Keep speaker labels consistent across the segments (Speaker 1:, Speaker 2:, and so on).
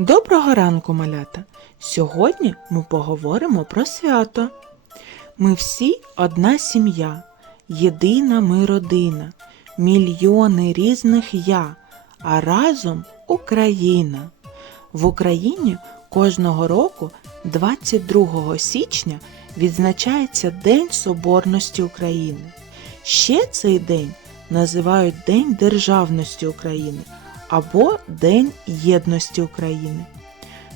Speaker 1: Доброго ранку, малята! Сьогодні ми поговоримо про свято. Ми всі одна сім'я, єдина ми родина, мільйони різних я, а разом Україна. В Україні кожного року 22 січня відзначається День Соборності України. Ще цей день називають День Державності України або День Єдності України.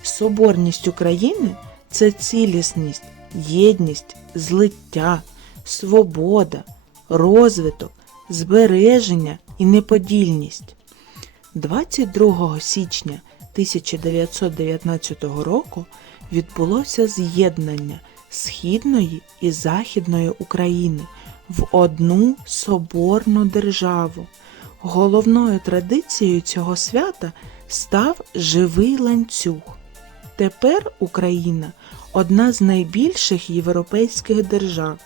Speaker 1: Соборність України це цілісність, єдність, злиття, свобода, розвиток, збереження і неподільність. 22 січня 1919 року відбулося з'єднання Східної і Західної України в одну соборну державу. Головною традицією цього свята став живий ланцюг. Тепер Україна одна з найбільших європейських держав,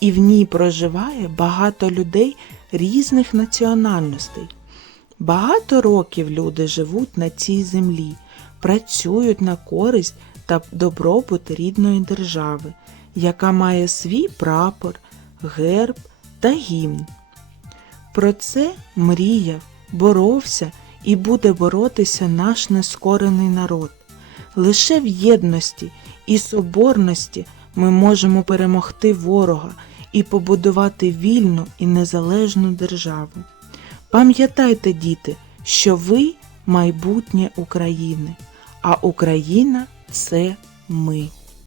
Speaker 1: і в ній проживає багато людей різних національностей. Багато років люди живуть на цій землі, працюють на користь та добробут рідної держави, яка має свій прапор, герб та гімн. Про це мріяв, боровся і буде боротися наш нескорений народ. Лише в єдності і соборності ми можемо перемогти ворога і побудувати вільну і незалежну державу. Пам'ятайте, діти, що ви майбутнє України, а Україна це ми.